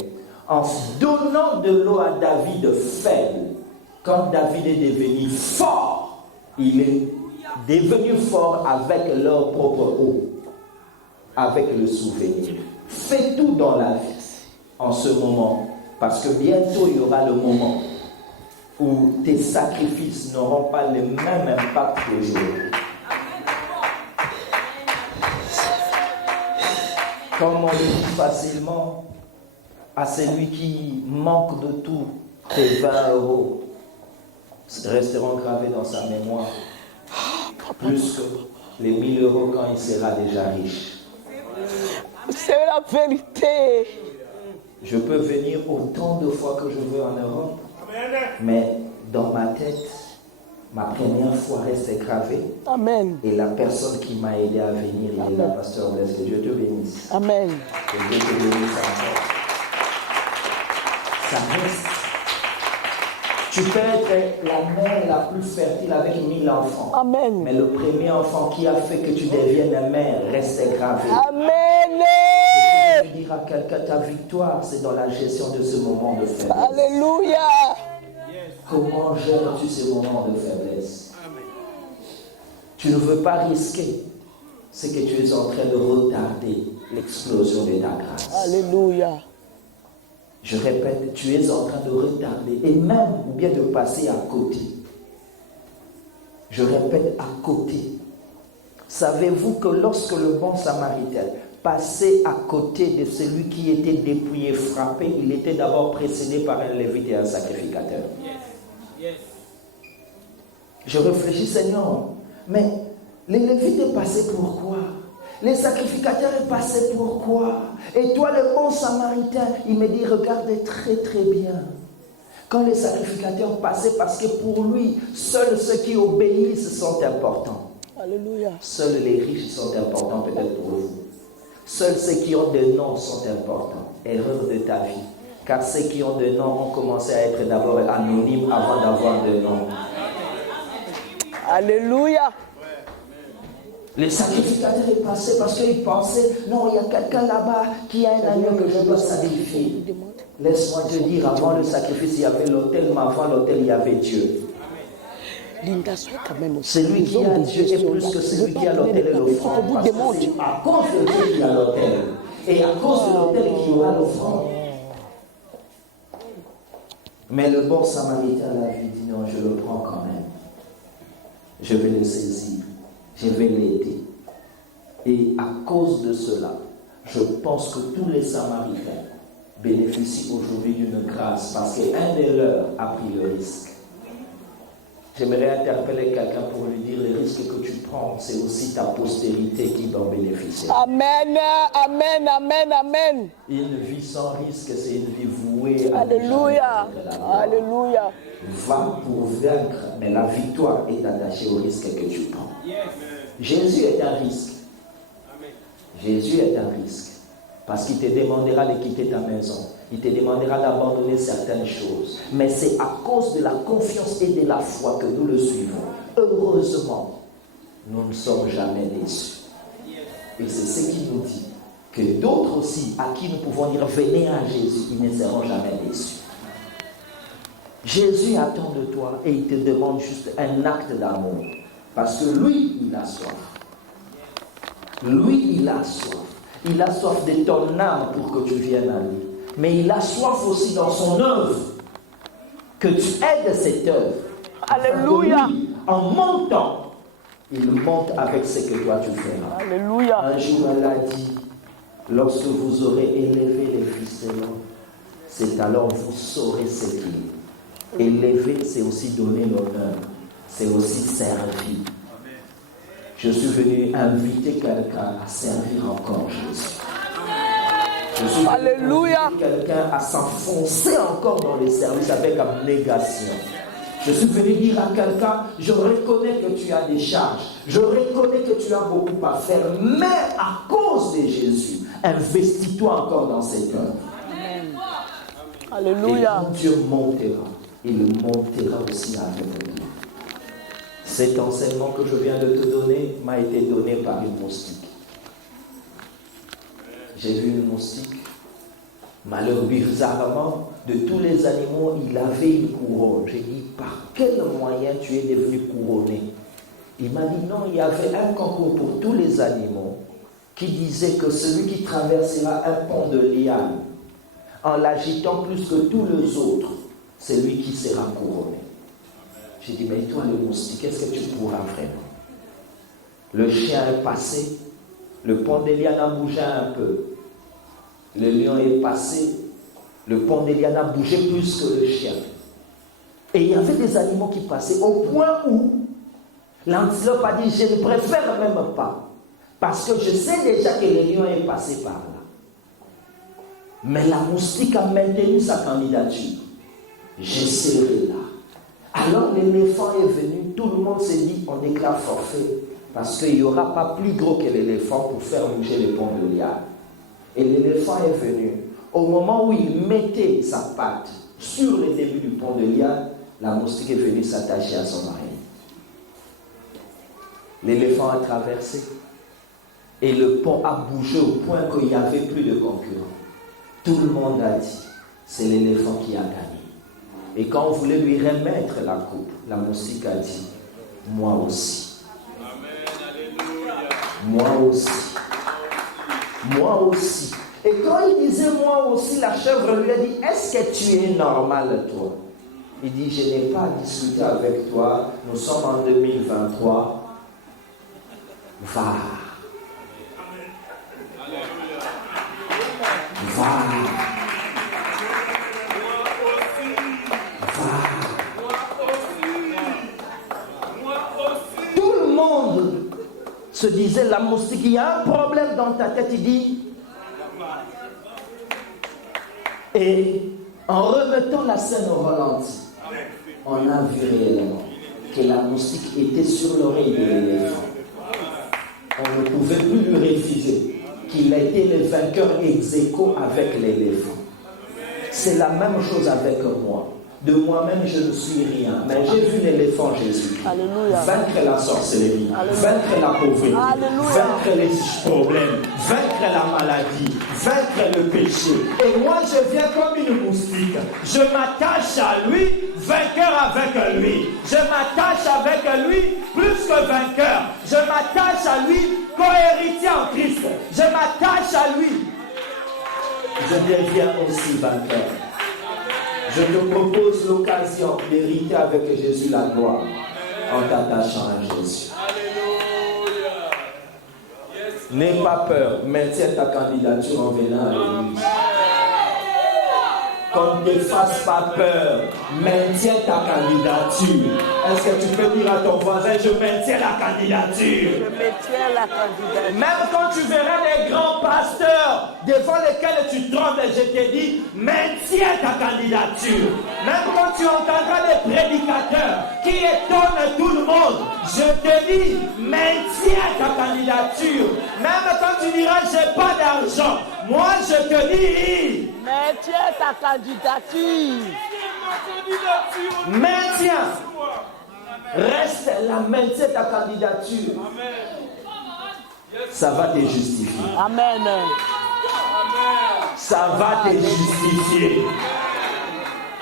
En donnant de l'eau à David faible, quand David est devenu fort, il est devenu fort avec leur propre eau, avec le souvenir. Fais tout dans la vie en ce moment, parce que bientôt il y aura le moment où tes sacrifices n'auront pas le même impact qu'aujourd'hui. Comme on le dit facilement à celui qui manque de tout, tes 20 € resteront gravés dans sa mémoire, plus que les 1000 € quand il sera déjà riche. C'est la vérité. Je peux venir autant de fois que je veux en Europe, mais dans ma tête, ma première fois reste gravée. Amen. Et la personne qui m'a aidé à venir, il est là, pasteur Blaise, que Dieu te bénisse. Amen. Que Dieu te bénisse encore. Ça reste. Tu peux être la mère la plus fertile avec 1000 enfants. Amen. Mais le premier enfant qui a fait que tu deviennes mère reste gravé. Amen. Je veux dire à quelqu'un, ta victoire, c'est dans la gestion de ce moment de faiblesse. Alléluia. Comment gères-tu ce moment de faiblesse? Tu ne veux pas risquer ce que tu es en train de retarder l'explosion de ta grâce. Alléluia. Je répète, tu es en train de retarder et même ou bien de passer à côté. Je répète, à côté. Savez-vous que lorsque le bon samaritain passait à côté de celui qui était dépouillé, frappé, il était d'abord précédé par un lévite et un sacrificateur. Je réfléchis, Seigneur, mais les lévites est passé pourquoi? Les sacrificateurs est passé pourquoi? Et toi, le bon samaritain, il me dit, regarde très très bien. Quand les sacrificateurs passaient, parce que pour lui, seuls ceux qui obéissent sont importants. Alléluia. Seuls les riches sont importants peut-être pour vous. Seuls ceux qui ont des noms sont importants. Erreur de ta vie. Car ceux qui ont des noms ont commencé à être d'abord anonymes avant d'avoir des noms. Alléluia. Les sacrificateurs est passé parce qu'ils pensaient, non, il y a quelqu'un là-bas qui a un agneau que je dois sacrifier. Laisse-moi te dire, avant le sacrifice, il y avait l'autel, mais avant l'autel, il y avait Dieu. Linda, sois quand même aussi. Celui qui a Dieu est plus que celui qui a l'autel et l'offrande. Parce que c'est à cause de Dieu qu'il y a l'autel. Et à cause de l'autel qu'il y aura l'offrande. Mais le bon samaritain l'a vu, dit non, je le prends quand même. Je vais le saisir. Je vais l'aider. Et à cause de cela, je pense que tous les Samaritains bénéficient aujourd'hui d'une grâce parce qu'un de leurs a pris le risque. J'aimerais interpeller quelqu'un pour lui dire le risque que tu prends, c'est aussi ta postérité qui doit bénéficier. Amen, amen, amen, amen. Une vie sans risque, c'est une vie vouée à Alléluia, alléluia. Va pour vaincre, mais la victoire est attachée au risque que tu prends. Jésus est un risque. Jésus est un risque. Parce qu'il te demandera de quitter ta maison. Il te demandera d'abandonner certaines choses. Mais c'est à cause de la confiance et de la foi que nous le suivons. Heureusement, nous ne sommes jamais déçus. Et c'est ce qui nous dit que d'autres aussi, à qui nous pouvons dire venez à Jésus, ils ne seront jamais déçus. Jésus attend de toi et il te demande juste un acte d'amour. Parce que lui, il a soif. Lui, il a soif. Il a soif de ton âme pour que tu viennes à lui. Mais il a soif aussi dans son œuvre. Que tu aides cette œuvre. Alléluia. Lui, en montant, il monte avec ce que toi tu feras. Alléluia. Un jour, elle a dit, lorsque vous aurez élevé les fils de l'homme, c'est alors vous saurez ce qu'il est. Élever, c'est aussi donner l'honneur. C'est aussi servir. Je suis venu inviter quelqu'un à servir encore Jésus. Je suis venu inviter quelqu'un à s'enfoncer encore dans les services avec abnégation. Je suis venu dire à quelqu'un, je reconnais que tu as des charges. Je reconnais que tu as beaucoup à faire. Mais à cause de Jésus, investis-toi encore dans cette œuvre. Alléluia. Et quand Dieu montera, il montera aussi avec toi. Cet enseignement que je viens de te donner m'a été donné par une moustique. j'ai vu une moustique. Malheureusement, bizarrement, de tous les animaux, il avait une couronne. J'ai dit, par quel moyen tu es devenu couronné? Il m'a dit, non, il y avait un concours pour tous les animaux qui disait que celui qui traversera un pont de liane en l'agitant plus que tous les autres, c'est lui qui sera couronné. J'ai dit, mais toi, le moustique, qu'est-ce que tu pourras vraiment? Le chien est passé, le pont de liane a bougé un peu. Le lion est passé, le pont de liane a bougé plus que le chien. Et il y avait des animaux qui passaient au point où l'antilope a dit, je ne préfère même pas, parce que je sais déjà que le lion est passé par là. Mais la moustique a maintenu sa candidature. Je serai là. Alors l'éléphant est venu, tout le monde s'est dit, on déclare forfait, parce qu'il n'y aura pas plus gros que l'éléphant pour faire bouger le pont de liane. Et l'éléphant est venu. Au moment où il mettait sa patte sur le début du pont de liane, la moustique est venue s'attacher à son oreille. L'éléphant a traversé et le pont a bougé au point qu'il n'y avait plus de concurrents. Tout le monde a dit, c'est l'éléphant qui a gagné. Et quand on voulait lui remettre la coupe, la moustique a dit, moi aussi. Amen, alléluia. Moi aussi. Moi aussi. Et quand il disait moi aussi, la chèvre lui a dit, est-ce que tu es normal toi? Il dit, je n'ai pas discuté avec toi, nous sommes en 2023. Va. Va. Tout le monde se disait, la moustique, il y a un problème dans ta tête, il dit. Et en remettant la scène au ralenti, on a vu réellement que la moustique était sur l'oreille de l'éléphant. On ne pouvait plus lui refuser qu'il a été le vainqueur ex aequo avec l'éléphant. C'est la même chose avec moi. De moi-même, je ne suis rien. Mais j'ai vu l'éléphant Jésus. Alléluia. Vaincre la sorcellerie, Alléluia. vaincre la pauvreté, Alléluia. vaincre les problèmes, vaincre la maladie, vaincre le péché. Et moi, je viens comme une moustique. Je m'attache à lui, vainqueur avec lui. Je m'attache avec lui, plus que vainqueur. Je m'attache à lui, co-héritier en Christ. Je m'attache à lui. Je deviens aussi vainqueur. Je te propose l'occasion d'hériter avec Jésus la gloire en t'attachant à Jésus. N'aie pas peur, maintiens ta candidature en venant à l'église. Qu'on ne te fasse pas peur, maintiens ta candidature. Est-ce que tu peux dire à ton voisin, je maintiens la candidature? Je maintiens la candidature. Même quand tu verras les grands pasteurs devant lesquels tu trembles, je te dis, maintiens ta candidature. Même quand tu entendras des prédicateurs qui étonnent tout le monde, je te dis, maintiens ta candidature. Même quand tu diras, j'ai pas d'argent, moi je te dis, Maintiens ta candidature. maintiens. Reste là, maintiens ta candidature. Ça va te justifier. Amen. Ça va te justifier.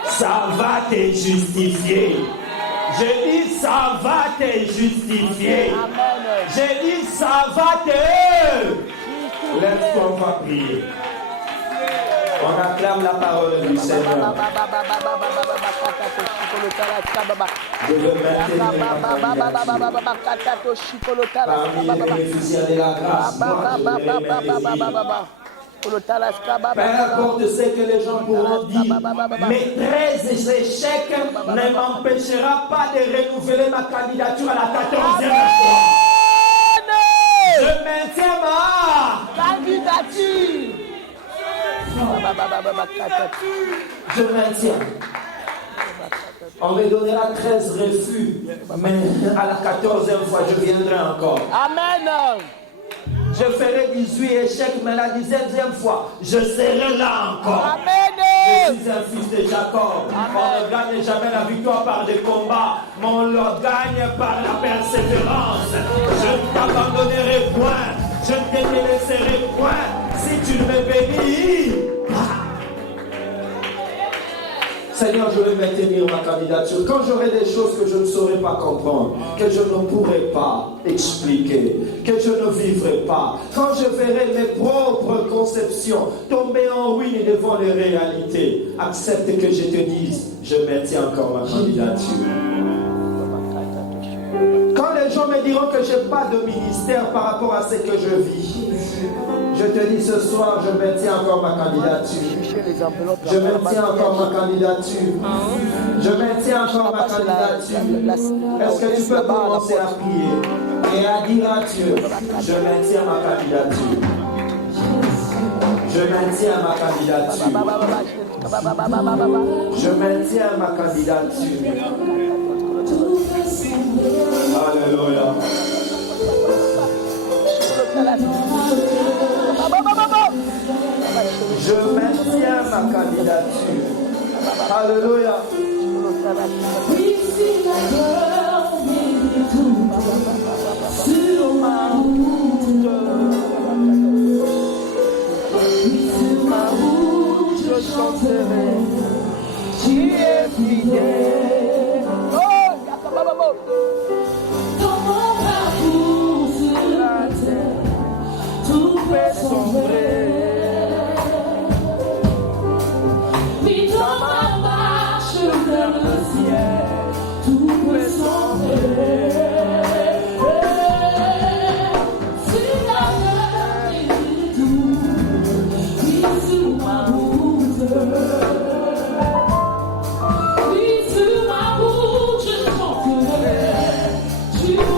Ça va te justifier. Je dis ça va te justifier. Amen. Je dis ça va te. Lève-toi, on va prier. On acclame la parole du Seigneur. Je veux maintenir ma candidature. Parmi les bénéficiaires de la grâce, moi je remercie. Peu importe ce que les gens pourront dire, mes 13 échecs ne m'empêchera pas de renouveler ma candidature à la 14e fois. Je maintiens ma candidature. Je maintiens. On me donnera 13 refus, mais à la 14e fois, je viendrai encore. Amen. Je ferai 18 échecs, mais la 17e fois, je serai là encore. Amen. Je suis un fils de Jacob. On ne gagne jamais la victoire par des combats, mais on le gagne par la persévérance. Je ne t'abandonnerai point. Je ne te laisserai point. Si tu ne me Seigneur, je vais maintenir ma candidature. Quand j'aurai des choses que je ne saurais pas comprendre, que je ne pourrai pas expliquer, que je ne vivrai pas, quand je verrai mes propres conceptions tomber en ruine devant les réalités, accepte que je te dise, je maintiens encore ma candidature. Quand les gens me diront que je n'ai pas de ministère par rapport à ce que je vis, je te dis ce soir, je maintiens encore ma candidature. Je maintiens encore ma candidature. Je maintiens encore ma candidature. Est-ce que tu peux commencer à prier et à dire à Dieu, je maintiens ma candidature. Je maintiens ma candidature. Je maintiens ma candidature. Alléluia. Je maintiens ma candidature. Alléluia. Sur ma route, je chanterai. Tu es fidèle. Dans mon parcours sur la terre, tout peut sombrer. Mais dans ma marche vers le ciel, tout peut sombrer. Sur la terre et tout, oui, sur ma route. Oui, sur ma route, je chanterai. Tu es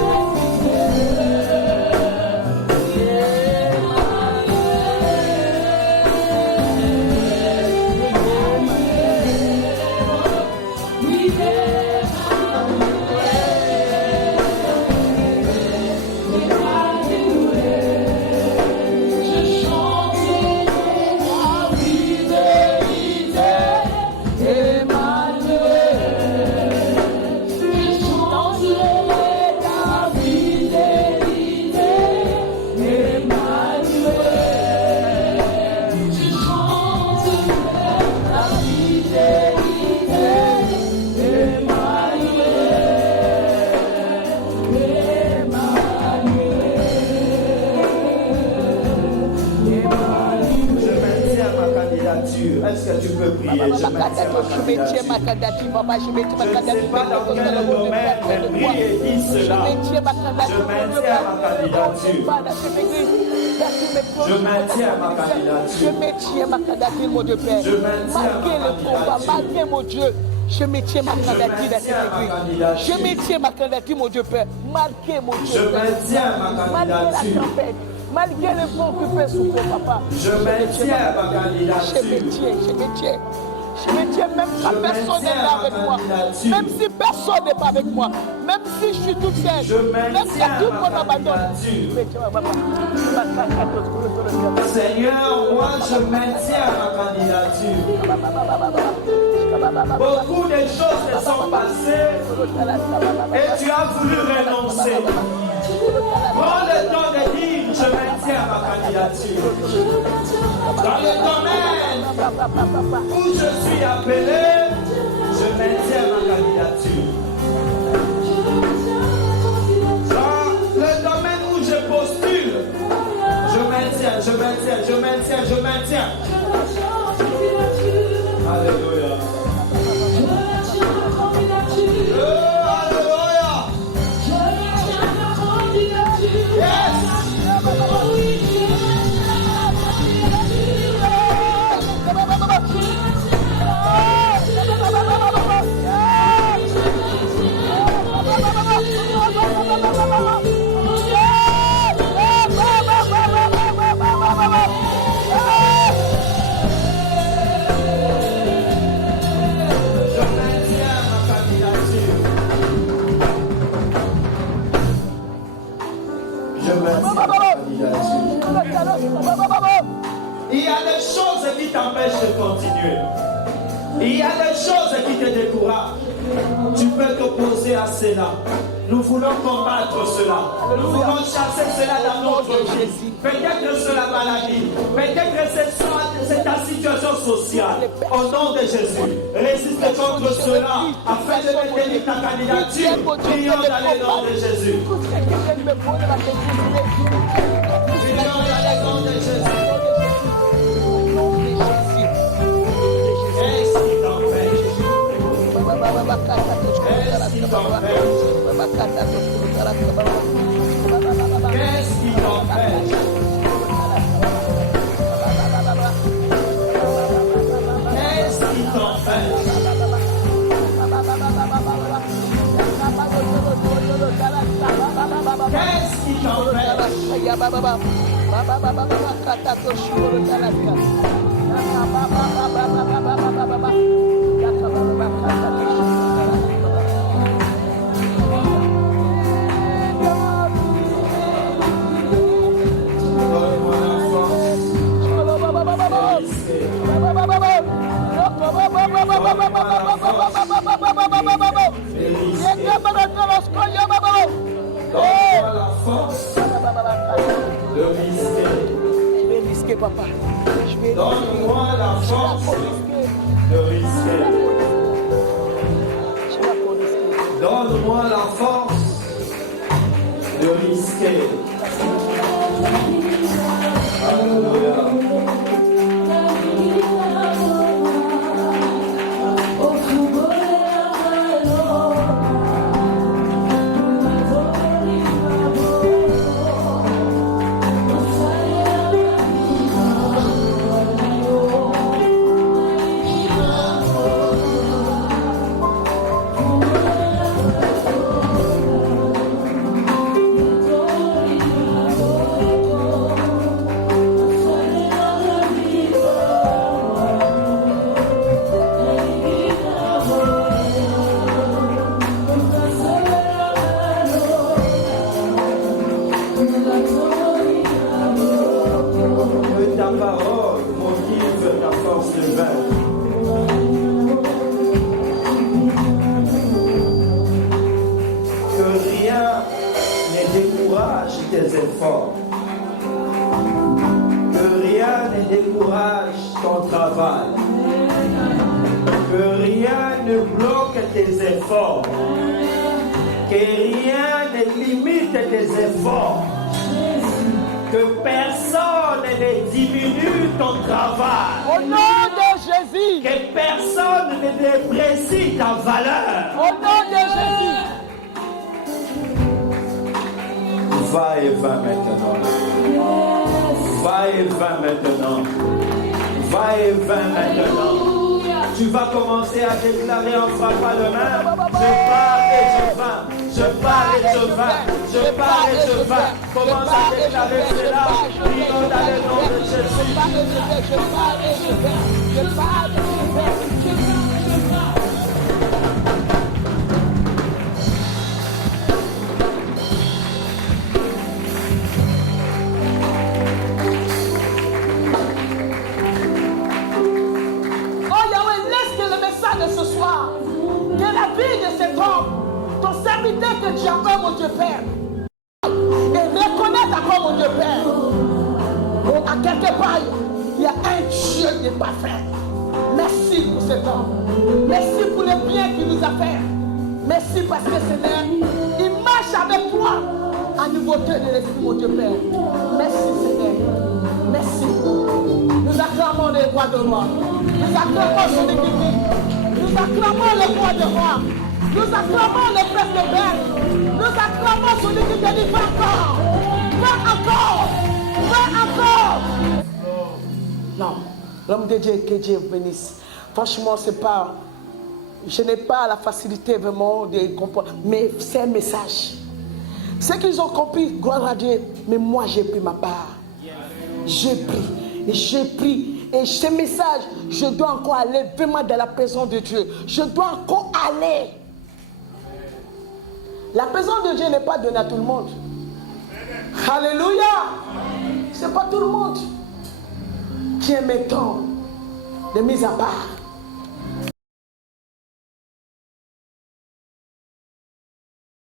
Est-ce que tu peux prier? Je maintiens ma candidature. Je ne sais pas dans quel domaine, mais prie et dis cela. Je maintiens ma candidature. Je maintiens ma candidature. Je maintiens ma candidature, mon Dieu Père. Malgré le combat, malgré mon Dieu, je maintiens ma candidature dans cette église. Je maintiens ma candidature, mon Dieu Père. Malgré mon Dieu. Je maintiens ma Malgré la candidature. tempête, malgré le vent qui fait souffrir, papa. Je maintiens ma candidature. Je maintiens. Je maintiens même si personne n'est là avec moi. Même si personne n'est pas avec moi. Même si je suis toute seule. Même si tout le monde m'abandonne. Seigneur, moi je maintiens ma candidature. Beaucoup de choses se sont passées et tu as voulu renoncer. Prends le temps de dire je maintiens ma candidature. Dans le domaine où je suis appelé, je maintiens ma candidature. Dans le domaine où je postule, je maintiens. Alléluia. Alléluia. Yes. Il y a des choses qui t'empêchent de continuer. Il y a des choses qui te découragent. Tu peux t'opposer à cela. Nous voulons combattre cela. Nous voulons chasser cela dans notre vie. Peut-être c'est la maladie. Peut-être c'est ta situation sociale. Au nom de Jésus, résiste contre cela afin de maintenir ta candidature. Prions dans le nom de Jésus. Prions dans le nom de Jésus. Qu'est-ce qui t'empêche? Qu'est-ce qui t'empêche? Qu'est-ce qui t'empêche? Qu'est-ce qui de risquer. Je vais risquer, papa. Donne-moi la force de risquer. Donne-moi la force de risquer. Alléluia. Va et va maintenant. Va et va maintenant. Va et va maintenant. Tu vas commencer à déclarer en frappant le main. Je pars et je vins. Je pars et je vins. Je pars et je vins. Commence à déclarer cela. Prions dans le nom de Jésus. Je pars et je vais. Je pars et je vais. Je pars et je vais. Que tu as un mon Dieu Père et reconnaître encore mon Dieu Père. Oh, à quelque part, il y a un Dieu qui n'est pas fait. Merci pour ce temps. Merci pour le bien qu'il nous a fait. Merci parce que Seigneur, il marche avec toi à nouveauté de l'Esprit, mon Dieu Père. Merci Seigneur. Merci. Nous acclamons le roi de roi. Nous acclamons celui qui vit. Nous acclamons le roi de roi. Nous acclamons le prince de Père. Nous acclamons celui qui te dit va encore. Va encore. Va encore. Non. L'homme de Dieu, que Dieu bénisse. Franchement, c'est pas. Je n'ai pas la facilité vraiment de comprendre. Mais c'est un message. Ceux qu'ils ont compris, gloire à Dieu. Mais moi, j'ai pris ma part. J'ai pris. Et j'ai pris. Et ce message, je dois encore aller vraiment dans la présence de Dieu. Je dois encore aller. La présence de Dieu n'est pas donnée à tout le monde. Alléluia. Ce n'est pas tout le monde qui aime un temps de mise à part.